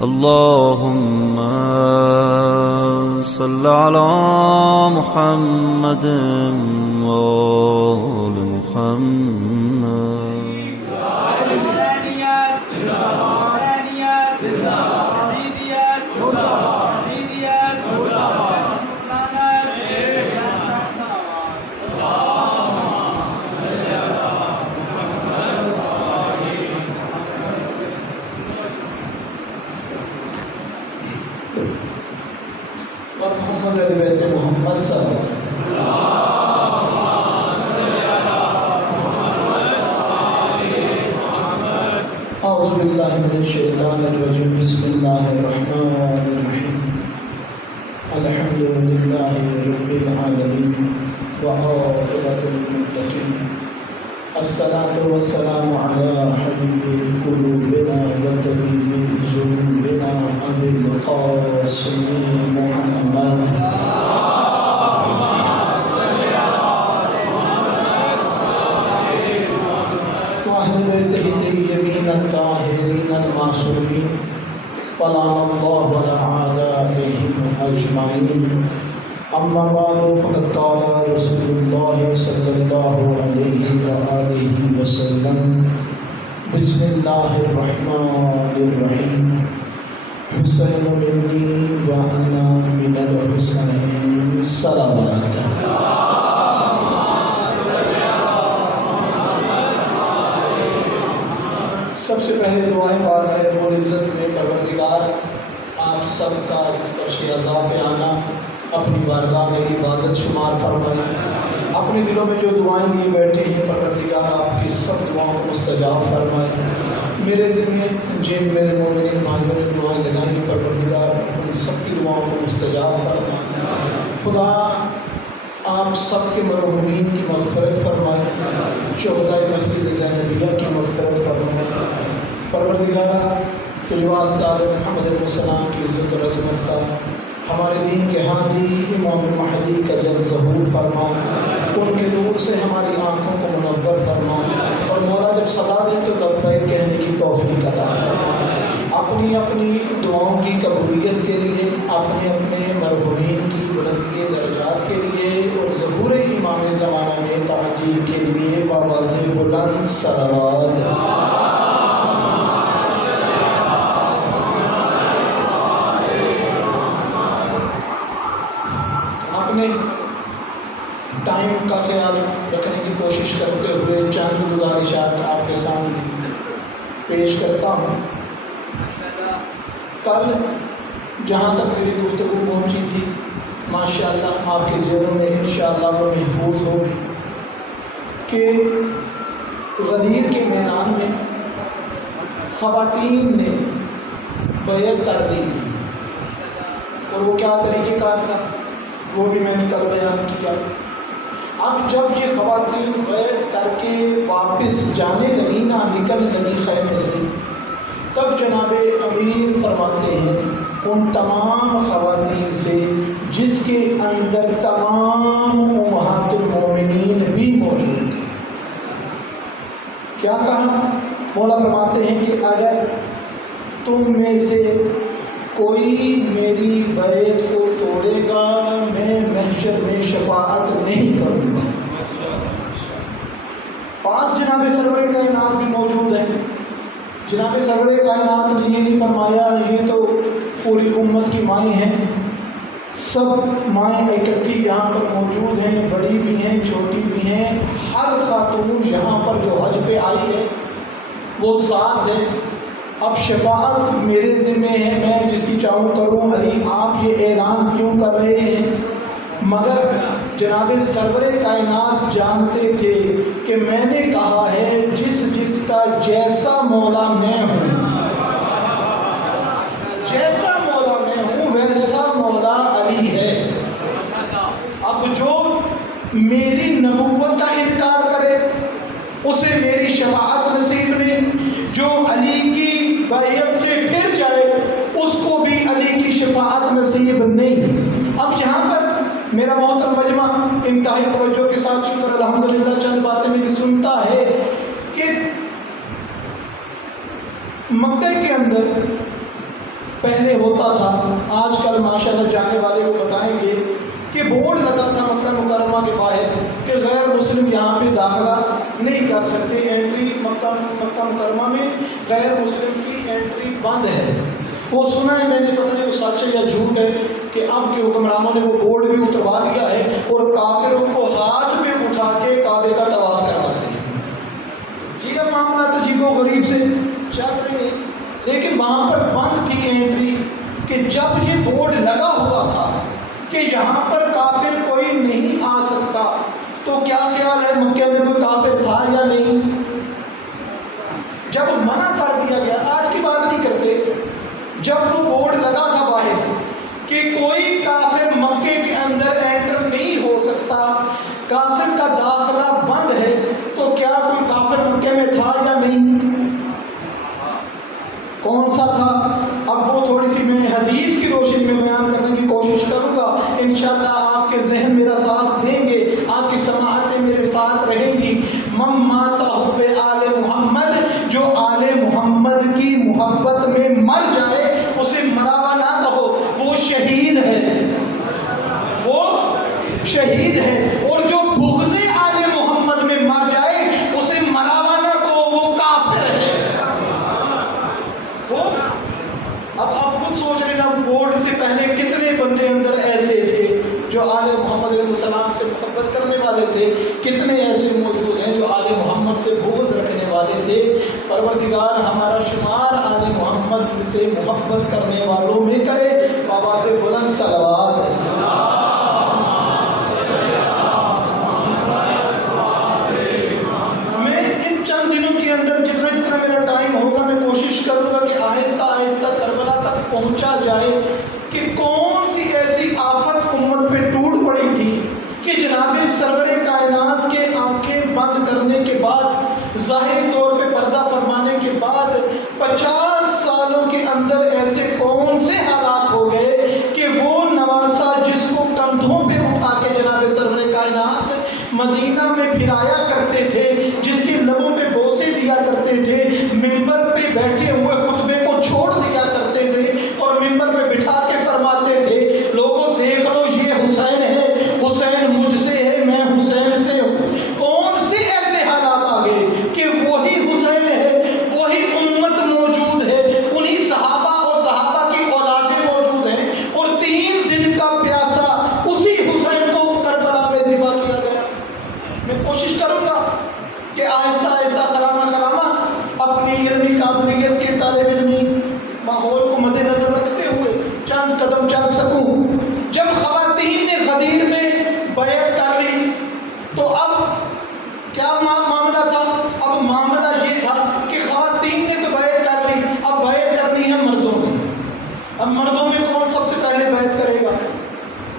اللهم صل على محمد وآل محمد. اور محمد علی بیت محمد صلی اعوذ باللہ من الشیطان الرجیم. بسم اللہ الرحمن الرحیم. الحمد للہ رب العالمین وعاقبۃ للمتقین. الصلاة والسلام علی حبیب قلوبنا وطبیب ذنوبنا ابی القاسم محمد. وأهل بيته الطيبين الطاهرين المعصومين ولعن الله على أعدائهم أجمعين. أما بعد فقد قال رسول الله صلى الله عليه وآله وسلم بسم الله الرحمن الرحيم. حسين مني وأنا من الحسين صلوات. سب سے پہلے دعائیں بارگاہ رب العزت میں پروردگار آپ سب کا اس پر عذاب پہ آنا اپنی بارگاہ میں عبادت شمار فرمائے. اپنے دلوں میں جو دعائیں لیے بیٹھے ہیں پروردگار آپ کی سب دعاؤں کو مستجاب فرمائے. میرے ذمہ جن میرے مومنین بھائیوں نے دعائیں لگائیں پروردگار ان سب کی دعاؤں کو مستجاب فرمائے. خدا آپ سب کے مرحومین کی مغفرت فرمائے. شہدائے مسجد زینبیہ کی مغفرت فرمائے. پروردگارہ تو جو آستار محمد علیہ السلام کی عزت و عظمت کا ہمارے دین کے ہادی امام مہدی کا جلد ظہور فرما. ان کے نور سے ہماری آنکھوں کو منور فرما اور مولا جب صدا دیں تو لبیک کہنے کی توفیق عطا فرما. اپنی اپنی دعاؤں کی قبولیت کے لیے اپنے اپنے مرحومین کی بلندی درجات کے لیے اور ظہور امام زمانہ میں تعجیل کے لیے بآواز بلند صلوات. اپنے ٹائم کا خیال رکھنے کی کوشش کرتے ہوئے چند گزارشات آپ کے سامنے پیش کرتا ہوں. کل جہاں تک میری گفتگو پہنچی تھی ماشاءاللہ آپ کے ذہنوں میں انشاءاللہ وہ محفوظ ہوگی کہ غدیر کے میدان میں خواتین نے بیعت کر لی تھی اور وہ کیا طریقہ کار تھا وہ بھی میں نے کل بیان کیا. اب جب یہ خواتین بیعت کر کے واپس جانے لگی نہ نکلنے لگی خیمے سے تب جناب امیر فرماتے ہیں ان تمام خواتین سے جس کے اندر تمام امہات المومنین بھی موجود تھے. کیا کہا؟ مولا فرماتے ہیں کہ اگر تم میں سے کوئی میری بیعت کو توڑے گا میں محشر میں شفاعت نہیں کروں گا. پاس جناب سرور کائنات بھی موجود ہیں. جناب سرور کائنات نے یہ نہیں فرمایا یہ تو پوری امت کی مائیں ہیں. سب مائیں اکٹھی یہاں پر موجود ہیں, بڑی بھی ہیں چھوٹی بھی ہیں. ہر خاتون یہاں پر جو حج پہ آئی ہے وہ ساتھ ہے. اب شفاعت میرے ذمہ ہے, میں جس کی چاہوں کروں. علی آپ یہ اعلان کیوں کر رہے ہیں؟ مگر جناب سرور کائنات جانتے تھے کہ میں نے کہا ہے جس جس کا جیسا مولا میں ہوں, جیسا مولا میں ہوں ویسا مولا علی ہے. اب جو میری نبوت کا انکار کرے اسے میری شفاعت نصیب نہیں. جو علی کی بیعت سے پھر جائے اس کو بھی علی کی شفاعت نصیب نہیں. اب یہاں پر میرا محترم مجمع انتہائی توجہ کے ساتھ شکر الحمدللہ چند باتیں میری سنتا ہے کہ مکہ کے اندر پہلے ہوتا تھا، آج کل ماشاءاللہ جانے والے کو بتائیں گے کہ بورڈ لگا تھا مکہ مکرمہ کے باہر کہ غیر مسلم یہاں پہ داخلہ نہیں کر سکتے، انٹری مکہ مکرمہ میں غیر مسلم کی انٹری بند ہے۔ وہ سنا ہے میں نے، پتہ نہیں وہ سچ ہے یا جھوٹ ہے، کہ اب کے حکمرانوں نے وہ بورڈ بھی اتروا دیا ہے اور کافروں کو ہاتھ پہ اٹھا کے کعبے کا طواف کرواتے ہیں۔ یہ معاملہ تو عجیب و غریب سے چل رہے ہیں، لیکن وہاں پر بند تھی انٹری کہ جب یہ بورڈ لگا ہوا تھا کہ یہاں پر کافر کوئی نہیں آ سکتا، تو کیا خیال ہے مکہ میں کوئی کافر تھا یا نہیں؟ جب منع کر دیا گیا، آج کی بات نہیں کرتے، جب وہ بورڈ لگا تھا باہر کہ کوئی کافر مکے کے اندر انٹر نہیں ہو سکتا، کافر کا داخلہ بند ہے، تو کیا کوئی کافر مکے میں تھا یا نہیں؟ کون سا تھا؟ اب وہ تھوڑی سی میں حدیث کی روشنی میں بیان کرنے کی کوشش کروں گا، انشاءاللہ آپ کے ذہن میرا ساتھ دیں گے، آپ کی سماعتیں میرے ساتھ رہیں گی۔ من مات حب آل محمد، جو آل محمد کی محبت میں مر جائے اسے مراوا نہ کہو، وہ شہید ہے، وہ شہید ہے، اور جو بغض آل محمد میں مر جائے اسے مراوا نہ کہو، وہ کافر ہے۔ وہ اب آپ خود سوچ رہے ہیں، بورڈ سے پہلے کتنے بندے اندر ایسے تھے جو آل محمد علیہ السلام سے محبت کرنے والے تھے، کتنے ایسے موجود ہیں جو آل محمد سے بغض رکھنے والے تھے۔ پروردگار ہمارا شمار آل محمد سے محبت کرنے والوں میں کرے، بابا سے بلند صلوات۔ میں ان چند دنوں کے اندر جتنا میرا ٹائم ہوگا میں کوشش کروں گا کہ آہستہ آہستہ کربلا تک پہنچا جائے کہ کون سی ایسی آفت امت پہ ٹوٹ پڑی تھی کہ جناب سرور کائنات کے آنکھیں بند کرنے کے بعد، ظاہری طور پہ پردہ فرمانے کے بعد 50 سالوں کے اندر ایسے کون سے حالات ہو گئے کہ وہ نواسا جس کو کندھوں پہ اٹھا کے جناب سرور کائنات مدینہ میں پھرایا کرتے تھے، جس کے لبوں پہ بوسے دیا کرتے تھے، ممبر پہ بیٹھے ہوئے خطبے کو چھوڑ دیا کرتے تھے اور ممبر پہ بٹھا کے فرماتے تھے لوگوں دیکھ لو یہ حسین ہے، حسین مجھ سے ہے، میں حسین سے ہوں۔ کون سے ایسے حالات آ گئے کہ وہی حسین ہے، وہی امت موجود ہے، انہی صحابہ اور صحابہ کی اولادیں موجود ہیں، اور 3 دن کا پیاسا اسی حسین کو کربلا میں ذبح کیا گیا۔ میں کوشش کروں گا کہ آہستہ آہستہ خرامہ خرامہ اپنی علمی قابلیت کے طالب علمی ماحول کو مد نظر رکھتے ہوئے چند قدم چل سکوں۔ جب خواتین نے غدیر میں بیعت کر لی تو اب کیا معاملہ تھا؟ اب معاملہ یہ تھا کہ خواتین نے تو بیعت کر لی، اب بیعت کرنی ہے مردوں نے۔ اب مردوں میں کون سب سے پہلے بیعت کرے گا؟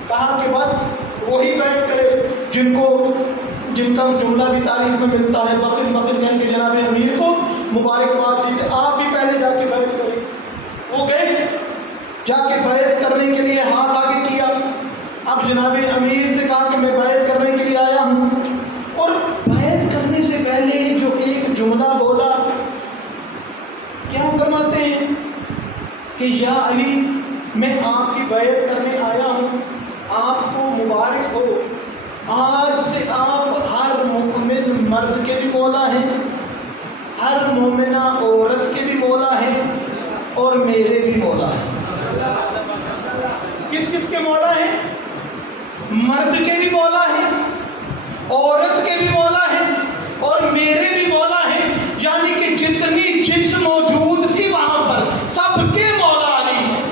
کہا کہ بس وہی بیعت کرے جن کا جملہ بھی تاریخ میں ملتا ہے، بخر بخر کہہ کے جناب امیر کو مبارکباد دی کہ آپ بھی پہلے جا کے بیعت کریں۔ وہ گئے، جا کے بیعت کرنے کے لیے ہاتھ آگے کیا۔ اب جناب امیر سے کہا کہ میں بیعت کرنے کے لیے آیا ہوں، اور بیعت کرنے سے پہلے جو ایک جملہ بولا، کیا فرماتے ہیں کہ یا علی میں آپ کی بیعت کرنے آیا ہوں، آپ کو مبارک ہو، آج سے آپ ہر مومن مرد کے بھی مولا ہیں، ہر مومنہ عورت کے بھی مولا ہیں، اور میرے بھی مولا ہیں۔ کس کس کے مولا ہیں؟ مرد کے بھی مولا ہیں، عورت کے بھی مولا ہیں، اور میرے بھی مولا ہیں، یعنی کہ جتنی جنس موجود تھی وہاں پر سب کے مولا علی ہیں۔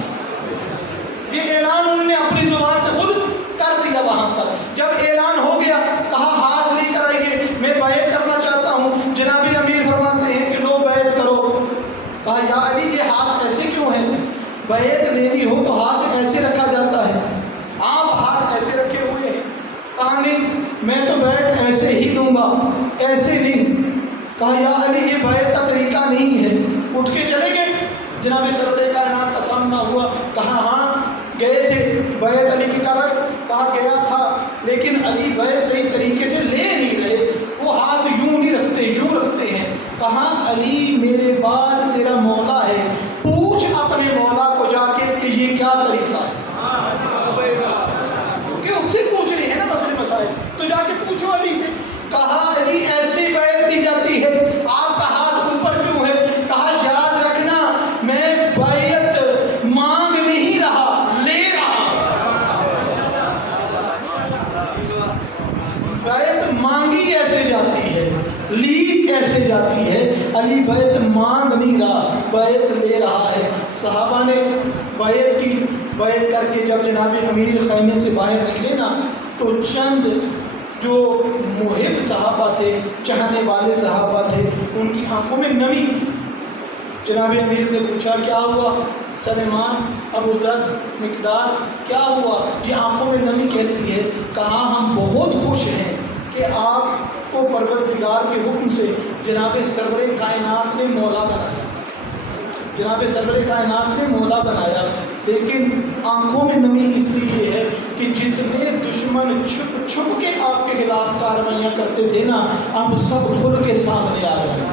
یہ اعلان انہوں نے اپنی زبان سے خود کر دیا وہاں پر۔ جب اعلان ہو گیا کہا ہاتھ نہیں کرائیے، میں بیعت کرنا چاہتا ہوں۔ جناب امیر فرماتے ہیں کہ لو بیعت کرو۔ کہا یا علی یہ ہاتھ ایسے کیوں ہے؟ بیعت لینی ہو تو ہاتھ ایسے رکھا جاتا ہے، آپ ہاتھ ایسے رکھے ہوئے ہیں۔ کہا نہیں میں تو بیعت ایسے ہی دوں گا، ایسے نہیں۔ کہا یا علی یہ بیعت کا طریقہ نہیں ہے، اٹھ کے چلے گئے۔ جناب سرور کائنات کا سامنا ہوا، کہا ہاں گئے تھے بیعت علی کی طرف، کہا گیا تھا، لیکن علی بیعت صحیح طریقے سے لے نہیں رہے، وہ ہاتھ یوں نہیں رکھتے، یوں رکھتے ہیں۔ کہا علی میرے بعد تیرا مولا ہے، پوچھ اپنے مولا کو جا ہے علی بیعت مانگ نہیں رہا، بیعت لے رہا ہے۔ صحابہ نے بیعت کی، بیعت کر کے جب جناب امیر خیمے سے باہر نکلے نا تو چند جو محب صحابہ تھے، چاہنے والے صحابہ تھے، ان کی آنکھوں میں نمی تھی۔ جناب امیر نے پوچھا کیا ہوا سلیمان، ابو ذر، مقدار کیا ہوا، یہ آنکھوں میں نمی کیسی ہے؟ کہا ہم بہت خوش ہیں کہ آپ کو پروردگار کے حکم سے جناب سرور کائنات نے مولا بنایا، جناب سرور کائنات نے مولا بنایا، لیکن آنکھوں میں نمی اس لیے ہے کہ جتنے دشمن چھپ چھپ کے آپ کے خلاف کارروائیاں کرتے تھے نا، اب سب کھل کے سامنے آ گئے۔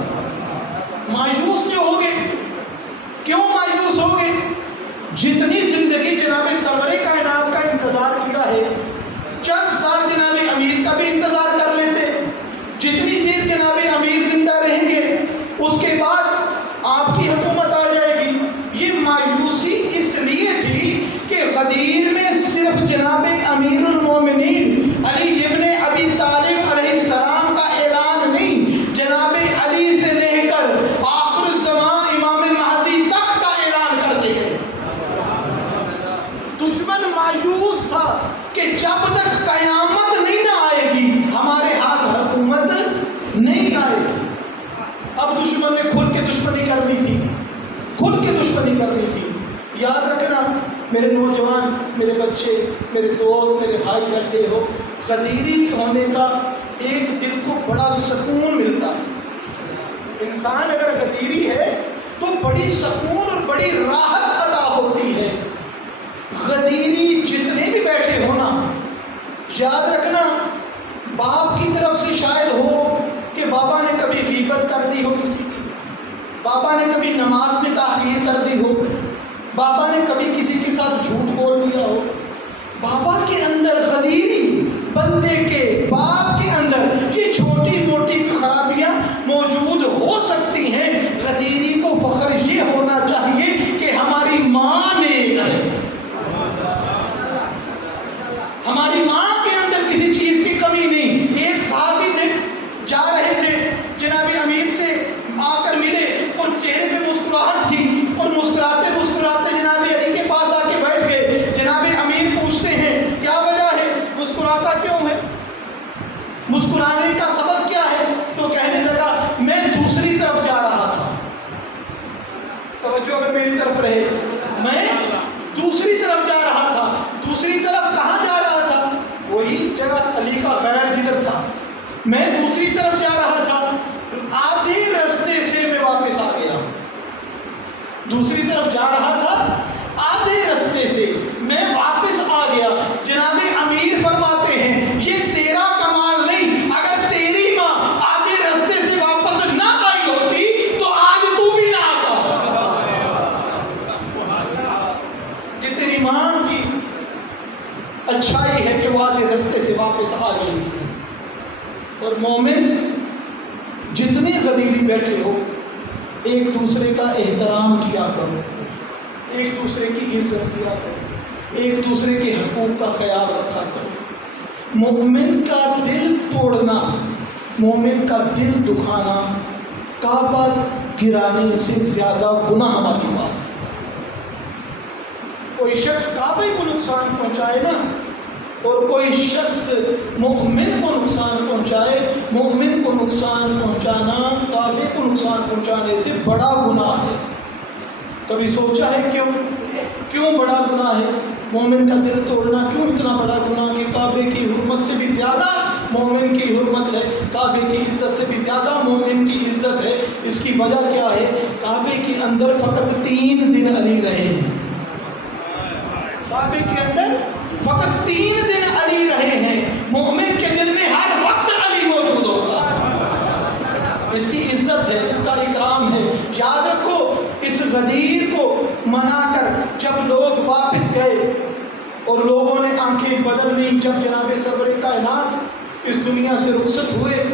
مایوس جو ہو گئے، کیوں مایوس ہو گئے؟ جتنی زندگی جناب سرور کائنات کا انتظار کیا ہے، چند سال جناب امیر کا بھی انتظار کر لیتے، جتنی دیر جناب امیر زندہ رہیں گے اس کے بعد آپ کی حکومت آ جائے گی۔ یہ مایوسی اس لیے تھی کہ غدیر میں صرف جناب امیر المومنین علی ابن ابی طالب علیہ السلام کا اعلان نہیں، جناب علی سے لے کر آخر الزمان امام مہدی تک کا اعلان کر دے گئے۔ دشمن مایوس تھا کہ جب تک قیامت نہیں نہ آئے گی ہمارے ہاتھ حکومت نہیں آئے گی۔ اب دشمن نے کھل کے دشمنی کرنی تھی، کھل کے دشمنی کرنی تھی۔ یاد رکھنا میرے نوجوان، میرے بچے، میرے دوست، میرے بھائی بیٹھے ہو، غدیری ہونے کا ایک دل کو بڑا سکون ملتا ہے۔ انسان اگر غدیری ہے تو بڑی سکون اور بڑی راحت عطا ہوتی ہے۔ غدیری جتنے بھی بیٹھے ہونا، یاد رکھنا باپ کی طرف سے شاید ہو کہ بابا نے کبھی غیبت کر دی ہو کسی کی، بابا نے کبھی نماز میں تاخیر کر دی ہو، بابا نے کبھی کسی کے ساتھ جھوٹ بول دیا ہو۔ بابا کے اندر غدیری، بندے کے باپ کے اندر یہ چھوٹی موٹی خرابیاں موجود ہو سکتی ہیں۔ غدیری کو فخر یہ ہونا چاہیے کہ ہماری ماں نے ہماری ماں کے اندر کسی چیز کی کمی نہیں۔ ایک صحابی تھے، جا رہے تھے جناب امیر سے آ کر ملے اور چہرے پہ مسکراہٹ تھی، اور مسکراتے مسکراتے جناب علی کے پاس آ کے بیٹھ گئے۔ جناب امیر پوچھتے ہیں کیا وجہ ہے، مسکراتا کیوں ہے، مسکرانے کا سبب کیا ہے؟ تو کہنے لگا میں دوسری طرف جا رہا تھا۔ توجہ اگر میری طرف رہے، میں دوسری طرف جا رہا تھا۔ دوسری طرف کہاں جا رہا تھا؟ وہی جگہ علی کا خیر جدھر تھا، میں دوسری طرف جا رہا تھا، آدھے رستے سے میں واپس آ گیا۔ دوسری طرف جا رہا تھا، آدھے رستے سے میں واپس آ گیا۔ جناب امیر فرماتے ہیں یہ تیرا کمال نہیں، اگر تیری ماں آدھے رستے سے واپس نہ آئی ہوتی تو آج تو بھی نہ آتا۔ یہ تیری ماں کی اچھائی ہے کہ وہ آدھے رستے سے واپس آ گئی تھی۔ اور مومن جتنے غدیری بیٹھے ہو، ایک دوسرے کا احترام کیا کرو، ایک دوسرے کی عزت کیا کرو، ایک دوسرے کے حقوق کا خیال رکھا کرو۔ مومن کا دل توڑنا، مومن کا دل دکھانا کعبہ گرانے سے زیادہ گناہ والی بات۔ کوئی شخص کعبے کو نقصان پہنچائے نا، اور کوئی شخص مومن کو نقصان پہنچائے، مومن کو نقصان پہنچانا کعبے کو نقصان پہنچانے سے بڑا گناہ ہے۔ کبھی سوچا ہے کیوں بڑا گناہ ہے؟ مومن کا دل توڑنا کیوں اتنا بڑا گناہ کہ کعبے کی حرمت سے بھی زیادہ مومن کی حرمت ہے، کعبے کی عزت سے بھی زیادہ مومن کی عزت ہے۔ اس کی وجہ کیا ہے؟ کعبے کے اندر فقط 3 دن علی رہے ہیں، کعبے کے اندر فقط 3 دن علی رہے ہیں۔ مومن کے دل میں ہر وقت علی موجود ہوتا ہے، اس کی عزت ہے، اس کا اکرام ہے۔ یاد رکھو اس غدیر کو منا کر جب لوگ واپس گئے اور لوگوں نے آنکھیں بدل لی، جب جناب سرور کائنات اس دنیا سے رخصت ہوئے،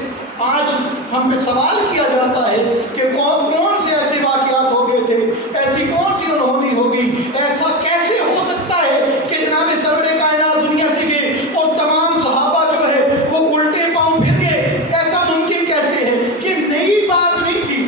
آج ہم پہ سوال کیا جاتا ہے کہ کون سے ایسے واقعات ہو گئے تھے، ایسی کون سی انہونی ہوگی، ایسا کیسے ہو سکتا ہے کہ جناب سرور کائنات دنیا سے گئے اور تمام صحابہ جو ہے وہ الٹے پاؤں پھر گئے؟ ایسا ممکن کیسے ہے؟ یہ نئی بات نہیں تھی،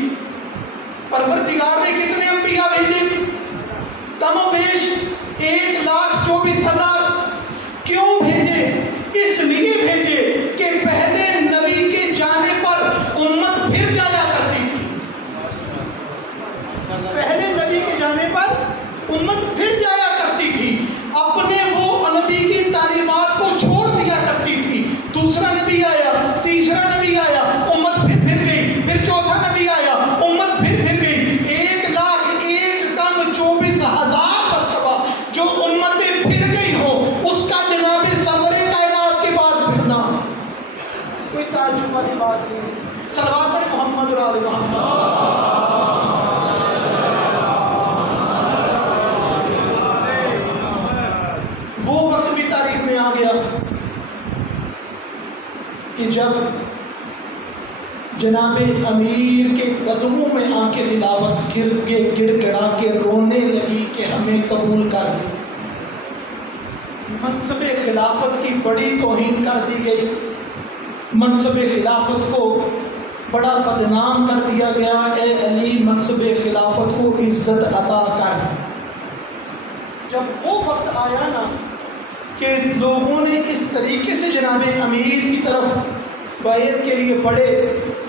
جب جناب امیر کے قدموں میں آ کے خلافت گڑ گڑا کے رونے لگی کہ ہمیں قبول کر دے. منصب خلافت کی بڑی توہین کر دی گئی، منصب خلافت کو بڑا بدنام کر دیا گیا. اے علی منصب خلافت کو عزت عطا کر. جب وہ وقت آیا نا کہ لوگوں نے اس طریقے سے جناب امیر کی طرف بیعت کے لیے بڑھے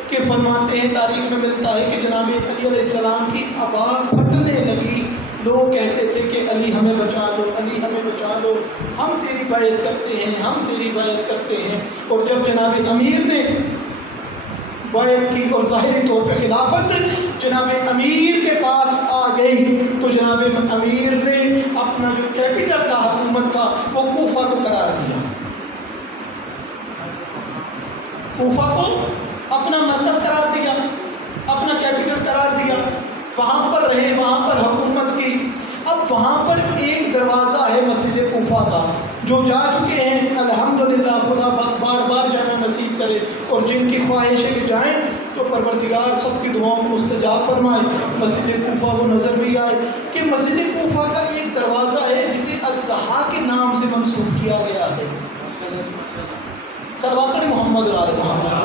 کہ فرماتے ہیں تاریخ میں ملتا ہے کہ جناب علی علیہ السلام کی آواز پھٹنے لگی. لوگ کہتے تھے کہ علی ہمیں بچا لو، علی ہمیں بچا لو، ہم تیری بیعت کرتے ہیں، ہم تیری بیعت کرتے ہیں. اور جب جناب امیر نے بیعت کی اور ظاہری طور پہ خلافت جناب امیر کے پاس آ گئی تو جناب امیر نے اپنا جو کیپٹل تھا حکومت کا وہ کوفہ کو قرار دیا. کوفہ کو اپنا مرکز قرار دیا، اپنا کیپٹل قرار دیا، وہاں پر رہے، وہاں پر حکومت کی. اب وہاں پر ایک دروازہ ہے مسجد کوفہ کا، جو جا چکے ہیں الحمدللہ، خدا بار بار جانا نصیب کرے، اور جن کی خواہش ہے کہ جائیں تو پروردگار سب کی دعاؤں کو مستجاب فرمائے. مسجد کوفہ کو نظر بھی آئے کہ مسجد کوفہ کا ایک دروازہ ہے جسے اژدہا کے نام سے منسوب کیا گیا ہے. سرواقع محمد علیہ محمد.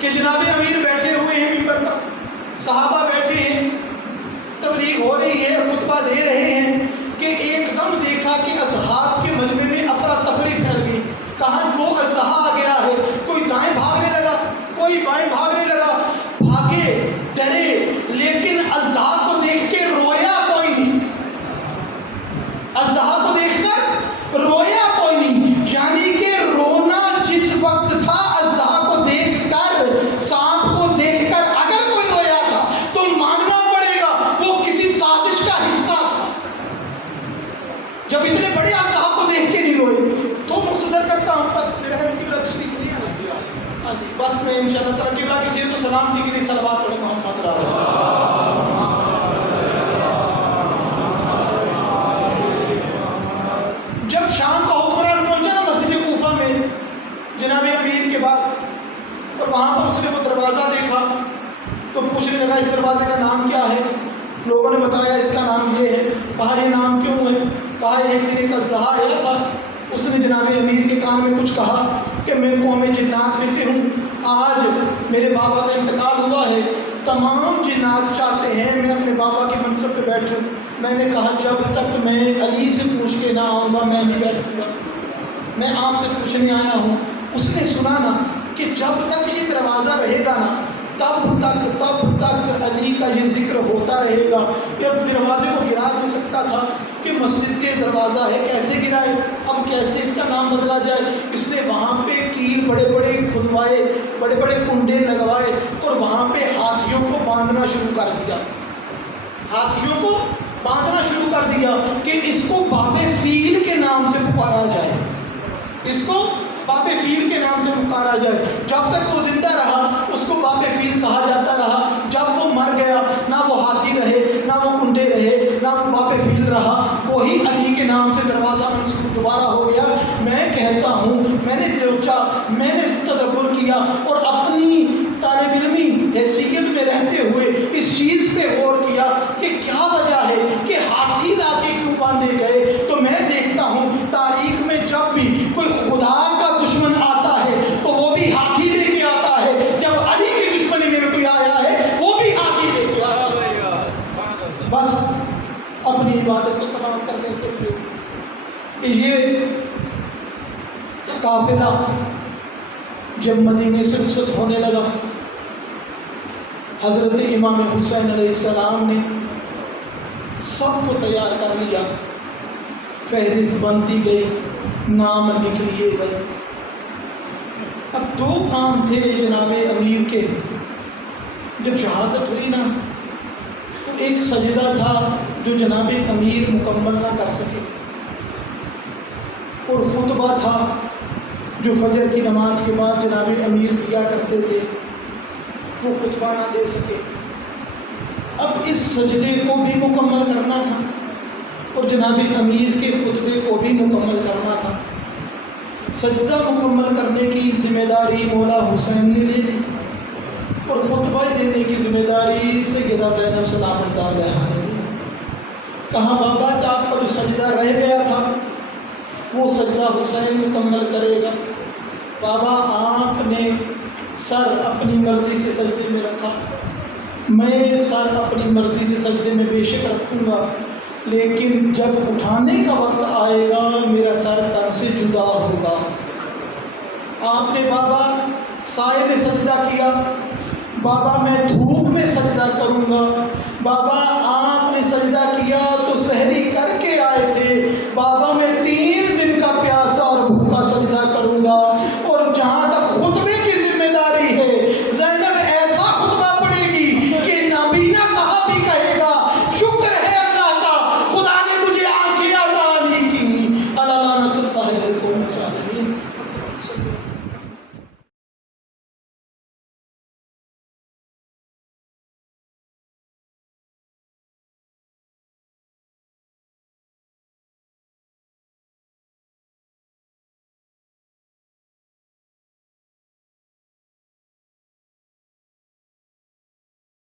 کہ جناب امیر بیٹھے ہوئے ہیں ممبر پر، صحابہ بیٹھے ہیں، تبلیغ ہو رہی ہے، خطبہ دے رہے ہیں کہ ایک دم دیکھا کہ اصحاب کے مجمع میں افراتفری پھیل گئی. کہاں وہ اژدہا آ گیا ہے، کوئی دائیں بھاگنے لگا، کوئی بائیں بھاگنے لگا، بھاگے ڈرے، لیکن اژدہا کو دیکھ کے رویا کوئی نہیں. اژدہا کو دیکھ کر رویا کوئی نہیں، یعنی کہ رونا جس وقت تھا اژدہا کو دیکھ کر، سانپ کو دیکھ کر اگر کوئی رویا تھا تو ماننا پڑے گا وہ کسی سازش کا حصہ تھا. جب اتنے بڑے اژدہا کو دیکھ کے نہیں روئے تو مختصر کرتا ہوں، بس میرا ہے قبلہ تشریف نہیں ہے. ہاں جی، بس میں انشاءاللہ تعالی قبلہ کی سیرت و سلامتی کے لیے صلوات پڑھیں محمد رہا. جب شام کا حکمران پہنچا نا مسجد کوفہ میں جناب امیر کے بعد، اور وہاں پر اس نے وہ دروازہ دیکھا تو پوچھنے لگا اس دروازے کا نام کیا ہے. لوگوں نے بتایا اس کا نام یہ ہے. کہا یہ نام کیوں ہے؟ کہا ایک دن ایک اژدہا آیا تھا، اس نے جناب امیر کے کان میں کچھ کہا کہ میں قوم جنات میں سے ہوں، آج میرے بابا کا انتقال ہوا ہے، تمام جنات چاہتے ہیں میں اپنے بابا کی منصب پہ بیٹھوں. میں نے کہا جب تک میں علی سے پوچھ کے نہ آؤں گا میں نہیں بیٹھوں گا، میں آپ سے پوچھنے آیا ہوں. اس نے سنا نا کہ جب تک یہ دروازہ رہے گا نا تب تک علی کا یہ ذکر ہوتا رہے گا. کہ اب دروازے کو گرا نہیں سکتا تھا کہ مسجد کے دروازہ ہے کیسے گرائے، اب کیسے اس کا نام بدلا جائے. اس نے وہاں پہ کیل بڑے بڑے کھدوائے، بڑے بڑے کنڈے لگوائے، اور وہاں پہ ہاتھیوں کو باندھنا شروع کر دیا. ہاتھیوں کو باندھنا شروع کر دیا کہ اس کو باب فیل کے نام سے پکارا جائے، اس کو باب فیل کے نام سے پکارا جائے. جب تک وہ زندہ رہا اس کو باب فیل کہا جاتا رہا. جب وہ مر گیا نہ وہ ہاتھی رہے، نہ وہ کنڈے رہے، نہ وہ باب فیل رہا، وہی علی کے نام سے دروازہ منسوب دوبارہ ہو گیا. میں کہتا ہوں میں نے سوچا، میں نے تدبر کیا اور اپنی طالب علمی حیثیت میں رہتے ہوئے اس چیز پہ غور کیا کہ کیا وجہ ہے کہ ہاتھی لا کے کیوں باندھے گئے. تو میں دیکھتا ہوں تاریخ میں جب بھی کوئی خدا کا دشمن آتا ہے تو وہ بھی ہاتھی لے کے آتا ہے. جب علی کی دشمنی میں کوئی آیا ہے وہ بھی ہاتھی لے کے آیا ہے. بس اپنی عبادت کو تمام کرنے کے لیے کہ یہ قافلہ جب مدینے سے رخصت ہونے لگا، حضرت امام حسین علیہ السلام نے سب کو تیار کر لیا، فہرست بنتی گئی، نام لکھ لیے گئے. اب دو کام تھے جناب امیر کے. جب شہادت ہوئی نا تو ایک سجدہ تھا جو جناب امیر مکمل نہ کر سکے، اور خطبہ تھا جو فجر کی نماز کے بعد جناب امیر دیا کرتے تھے، وہ خطبہ نہ دے سکے. اب اس سجدے کو بھی مکمل کرنا تھا. اور جناب امیر کے خطبے کو بھی مکمل کرنا تھا۔ سجدہ مکمل کرنے کی ذمہ داری مولا حسین نے لی اور خطبہ دینے کی ذمہ داری سیدہ زینب سلام اللہ علیہا نے لی۔ کہا بابا آپ کا جو سجدہ رہ گیا تھا وہ سجدہ حسین مکمل کرے گا۔ بابا آپ نے سر اپنی مرضی سے سجدے میں رکھا، میں سر اپنی مرضی سے سجدے میں بے شک رکھوں گا، لیکن جب اٹھانے کا وقت آئے گا میرا سر تن سے جدا ہوگا۔ آپ نے بابا سائے میں سجدہ کیا، بابا میں دھوپ میں سجدہ کروں گا۔ بابا آپ نے سجدہ کیا